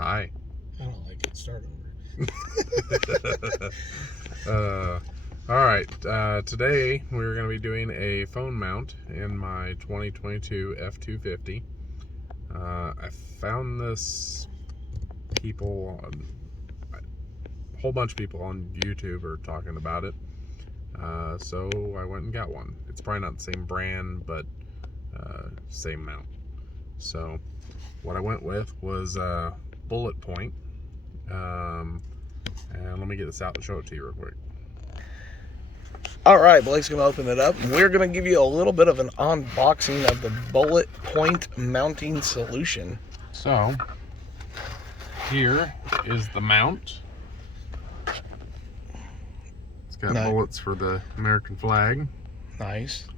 Hi. I don't like it. Start All right. Today we're going to be doing a phone mount in my 2022 f250. I found this a whole bunch of people on YouTube are talking about it. So I went and got one. It's probably not the same brand, but same mount. So what I went with was bullet point. And let me get this out and show it to you real quick. All right, Blake's going to open it up. We're going to give you a little bit of an unboxing of the bullet point mounting solution. So here is the mount. It's got bullets for the American flag. Nice.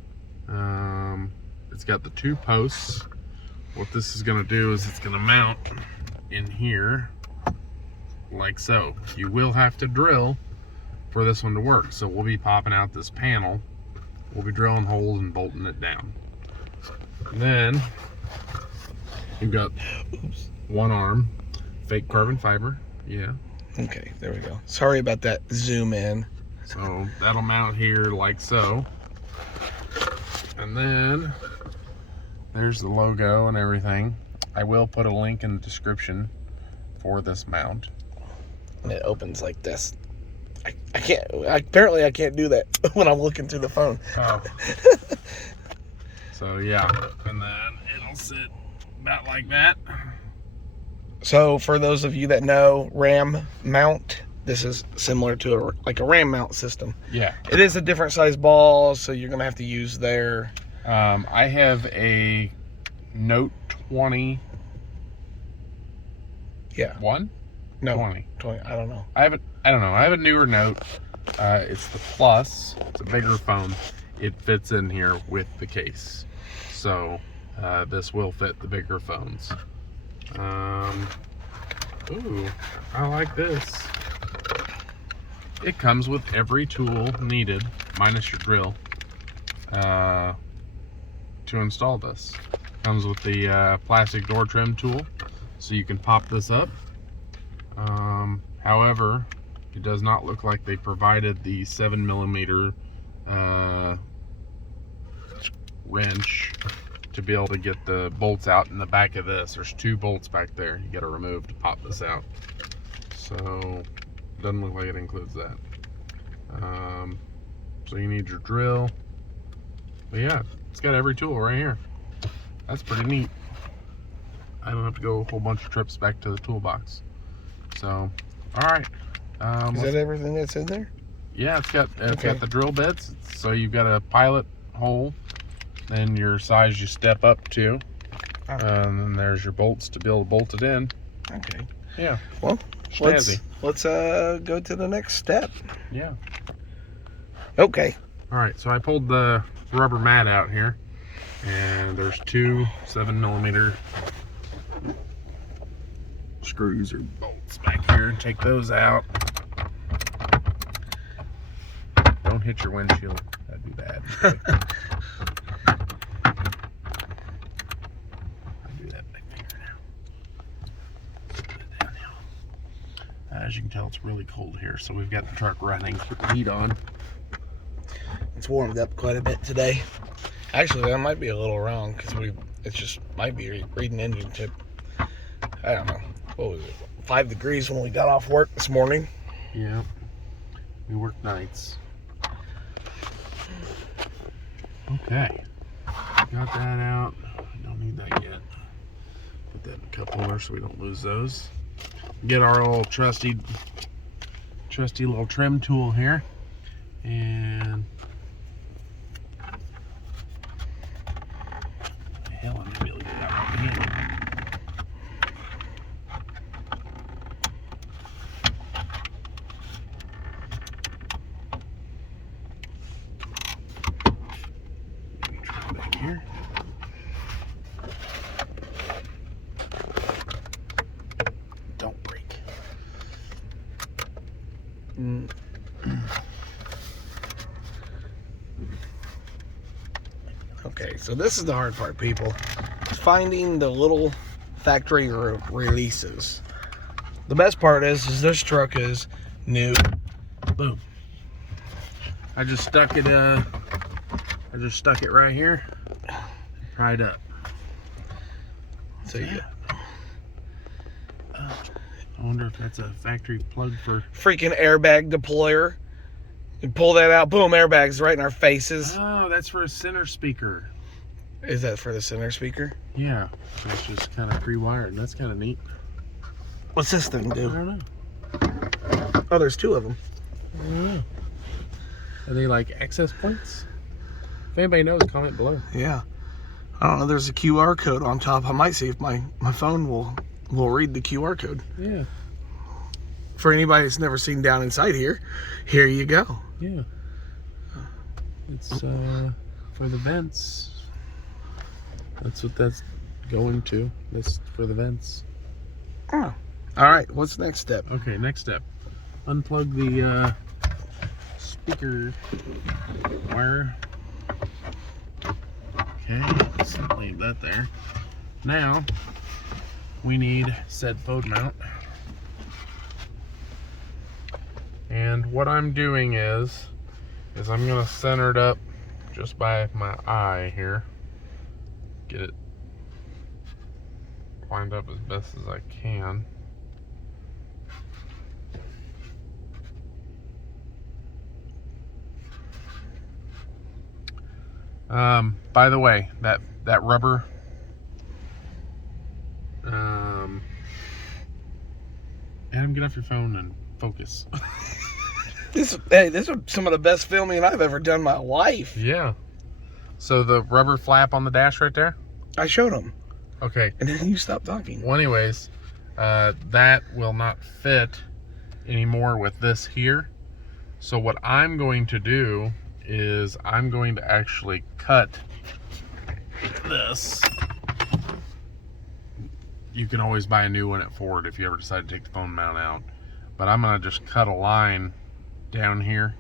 It's got the two posts. What this is going to do is it's going to mount in here like so. You will have to drill for this one to work, so we'll be popping out this panel. We'll be drilling holes and bolting it down. And then you've got one arm, fake carbon fiber. Yeah. Okay, there we go. Sorry about that zoom in. So that'll mount here like so. And then there's the logo and everything. I will put a link in the description for this mount. And it opens like this. I can't, apparently I can't do that when I'm looking through the phone. Oh. So yeah, and then it'll sit about like that. So for those of you that know RAM mount, this is similar to like a RAM mount system. Yeah. It is a different size ball, so you're gonna have to use their. I have a Note 20. Yeah. One? No. 20. I don't know. I don't know. I have a newer Note. It's the Plus. It's a bigger phone. It fits in here with the case. So this will fit the bigger phones. Ooh, I like this. It comes with every tool needed, minus your drill, to install this. Comes with the plastic door trim tool, so you can pop this up. However, it does not look like they provided the 7mm wrench to be able to get the bolts out in the back of this. There's two bolts back there you got to remove to pop this out. So doesn't look like it includes that. So you need your drill. But yeah, it's got every tool right here. That's pretty neat. I don't have to go a whole bunch of trips back to the toolbox. So, all right. Is that everything that's in there? Yeah, it's got the drill bits. So you've got a pilot hole, then your size you step up to, and then there's your bolts to be able to bolt it in. Okay. Yeah. Well, let's go to the next step. Yeah. Okay. All right. So I pulled the rubber mat out here, and there's two 7mm screws or bolts back here. Take those out. Don't hit your windshield. That'd be bad. I'll do that back there now. Put it down now. As you can tell, it's really cold here, so we've got the truck running. Put the heat on. It's warmed up quite a bit today. Actually, that might be a little wrong because it just might be reading engine tip. I don't know. What was it? 5 degrees when we got off work this morning. Yeah. We work nights. Okay. Got that out. Don't need that yet. Put that in a cup holder so we don't lose those. Get our old trusty little trim tool here. And hell, I'm gonna be able to get that one again. Back here. Don't break. Okay, so this is the hard part, people. Finding the little factory releases. The best part is this truck is new. Boom. I just stuck it right here, pried up. So you I wonder if that's a factory plug for... freaking airbag deployer. You pull that out, boom, airbags right in our faces. Oh, that's for a center speaker. Is that for the center speaker? Yeah, that's just kind of pre-wired. That's kind of neat. What's this thing I do? don't know. Oh, there's two of them. I don't know. Are they like access points? If anybody knows, comment below. Yeah. I don't know. There's a QR code on top. I might see if my phone will read the QR code. Yeah. For anybody that's never seen down inside here, here you go. Yeah. It's for the vents. That's what that's going to. That's for the vents. Oh. All right. What's the next step? Okay, next step. Unplug the speaker wire. Okay, let's leave that there. Now, we need said phone mount. And what I'm doing is I'm gonna center it up just by my eye here. Get it lined up as best as I can. By the way, that rubber, Adam, get off your phone and focus. This is some of the best filming I've ever done in my life. Yeah. So the rubber flap on the dash right there? I showed him. Okay. And then you stopped talking. Well, anyways, that will not fit anymore with this here. So what I'm going to do is I'm going to actually cut this. You can always buy a new one at Ford if you ever decide to take the phone mount out. But I'm going to just cut a line down here,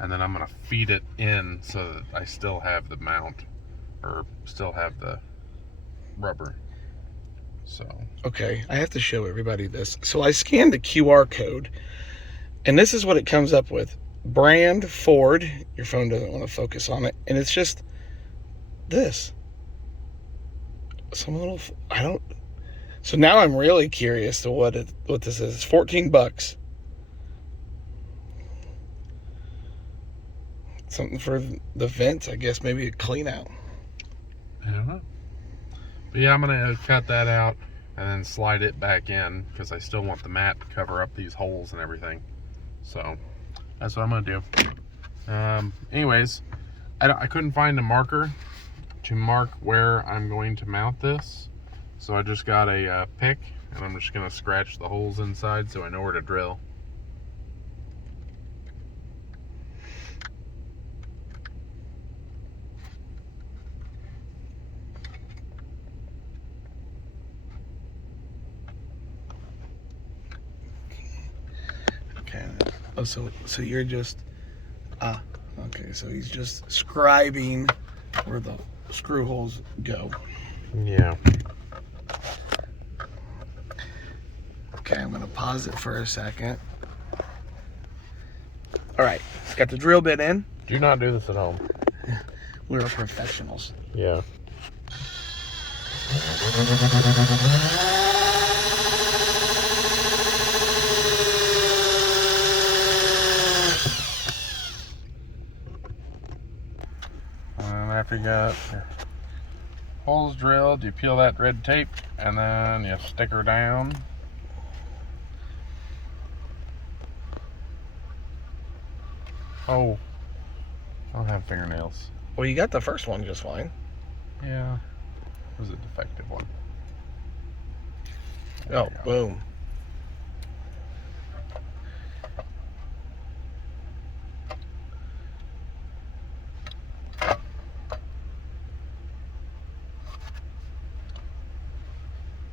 and then I'm going to feed it in so that I still have the mount, or still have the rubber. So okay, I have to show everybody this. So I scanned the QR code, and this is what it comes up with. Brand Ford. Your phone doesn't want to focus on it, and it's just this. Some little, I don't. So now I'm really curious to what this is. It's 14 bucks. Something for the vents, I guess. Maybe a clean out. I don't know. But yeah, I'm gonna cut that out and then slide it back in because I still want the mat to cover up these holes and everything. So that's what I'm gonna do. Anyways, I couldn't find a marker to mark where I'm going to mount this, so I just got a pick, and I'm just gonna scratch the holes inside so I know where to drill. Okay. Oh, so you're just okay. So he's just scribing where the screw holes go. Yeah. Okay, I'm gonna pause it for a second. All right, it's got the drill bit in. Do not do this at home. We're professionals. Yeah. And after you got your holes drilled, you peel that red tape and then you stick her down. Oh, I don't have fingernails. Well, you got the first one just fine. Yeah. It was a defective one. Oh, boom.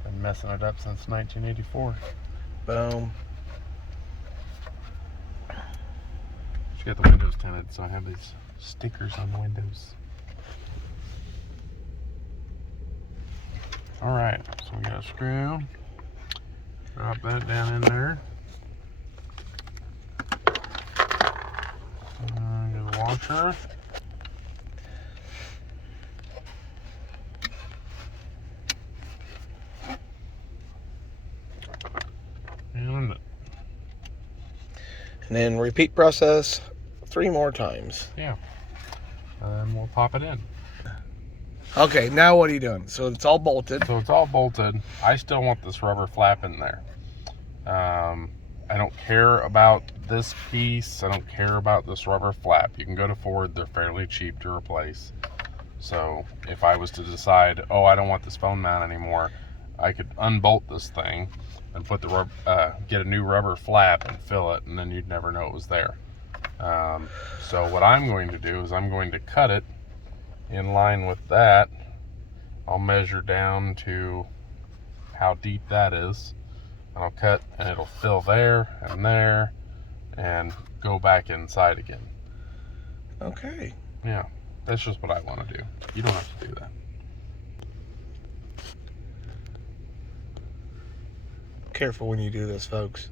Been messing it up since 1984. Boom. She got the windows tinted, so I have these stickers on the windows. Alright, so we got a screw. Drop that down in there. Get a washer. And then repeat process 3 more times. yeah. And then we'll pop it in. Okay, now what are you doing? So it's all bolted. So it's all bolted. I still want this rubber flap in there. I don't care about this piece. I don't care about this rubber flap. You can go to Ford. They're fairly cheap to replace. So if I was to decide, oh, I don't want this phone mount anymore, I could unbolt this thing and put the get a new rubber flap and fill it, and then you'd never know it was there. So what I'm going to do is I'm going to cut it in line with that. I'll measure down to how deep that is. And I'll cut, and it'll fill there and go back inside again. Okay. Yeah, that's just what I want to do. You don't have to do that. Careful when you do this, folks.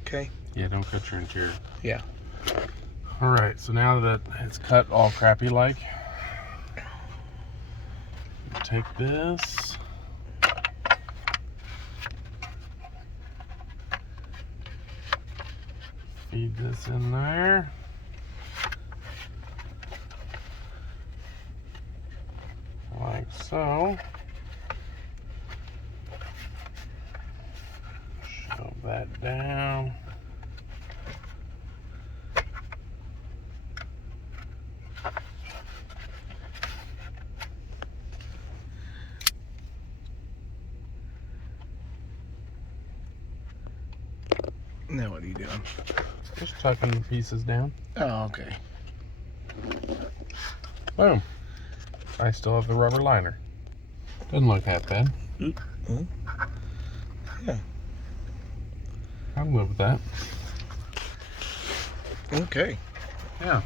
Okay? Yeah, don't cut your interior. Yeah. All right, so now that it's cut all crappy like, take this. Feed this in there. Like so. Shove that down. Now what are you doing? Just tucking the pieces down. Oh, okay. Boom. I still have the rubber liner. Doesn't look that bad. Mm-hmm. Yeah. I'll live with that. Okay. Yeah.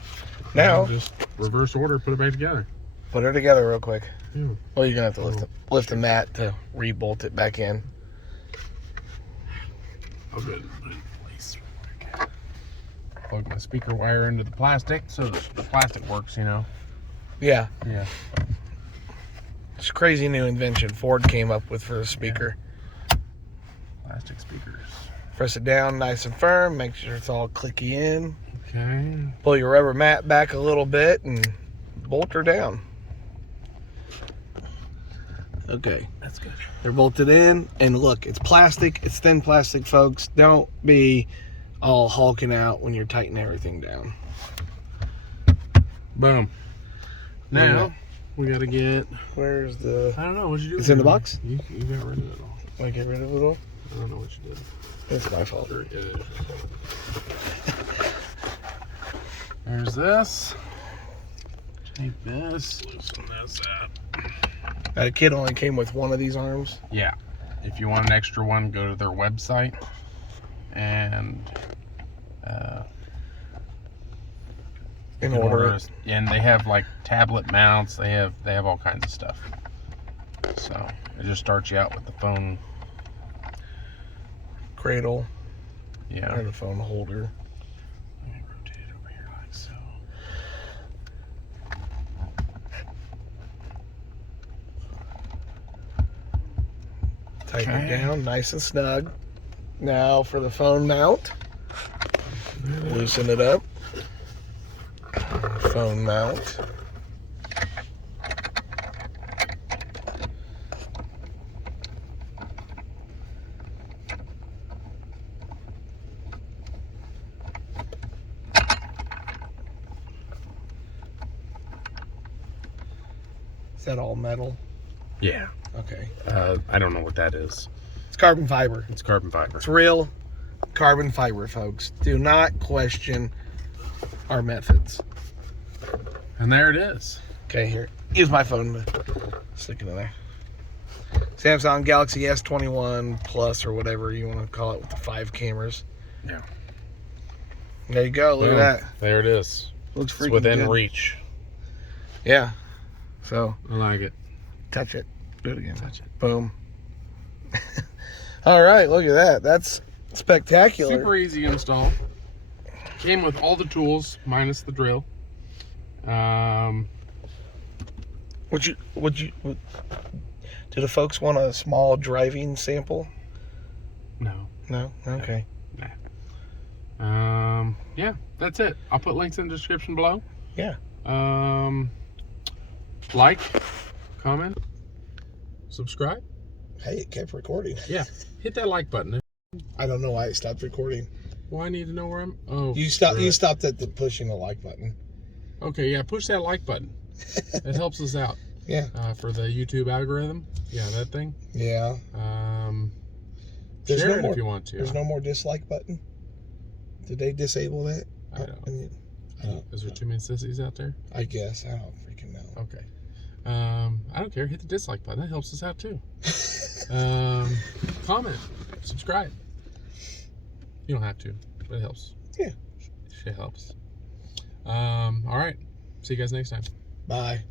Now, just reverse order, put it back together. put her together real quick. Yeah. Well, you're gonna have to lift the mat to re-bolt it back in. I'll go ahead and put it in place real quick. Plug my speaker wire into the plastic so that the plastic works, you know. Yeah. Yeah. It's a crazy new invention Ford came up with for the speaker. Plastic speakers. Press it down nice and firm, make sure it's all clicky in. Okay. Pull your rubber mat back a little bit and bolt her down. Okay. That's good. They're bolted in, and look, it's plastic. It's thin plastic, folks. Don't be all hulking out when you're tightening everything down. Boom. Now, we gotta get... Where's the... I don't know, what'd you do? It's in the box? You got rid of it all. Did I get rid of it all? I don't know what you did. It's my fault. Sure it is. There's this. Take this, loosen this up. That kit only came with one of these arms. Yeah. If you want an extra one, go to their website and Order it. And they have like tablet mounts. They have all kinds of stuff. So it just starts you out with the phone Cradle. Yeah. Or the phone holder. Let me rotate it over here like so. Tighten it down nice and snug. Now for the phone mount. Loosen it up. Phone mount. Is that all metal? Yeah. Okay. I don't know what that is. It's carbon fiber. It's carbon fiber. It's real carbon fiber, folks. Do not question our methods. And there it is. Okay, here. Use my phone to stick it in there. Samsung Galaxy S21 Plus, or whatever you want to call it, with the 5 cameras. Yeah. There you go. Look Boom. at that. There it is. Looks freaking It's within good. reach. Yeah. So I like it. touch it. Do it again. Touch it. Boom. All right, look at that. That's spectacular. Super easy install. Came with all the tools minus the drill. Did the folks want a small driving sample? No. No? Okay. Yeah, that's it. I'll put links in the description below. Yeah. Like, comment, subscribe. Hey, it kept recording. Yeah, hit that like button. I don't know why it stopped recording. Well, I need to know where I'm. Oh, You stopped at the pushing the like button. Okay, yeah, push that like button. It helps us out. Yeah. For the YouTube algorithm. Yeah, that thing. Yeah. Share it if you want to. There's no more dislike button. Did they disable that? I don't. I don't. Is there too many sissies out there? I guess. I don't freaking know. Okay. I don't care. Hit the dislike button. That helps us out too. Comment, subscribe. You don't have to, but it helps. Yeah. Shit helps. All right. See you guys next time. Bye.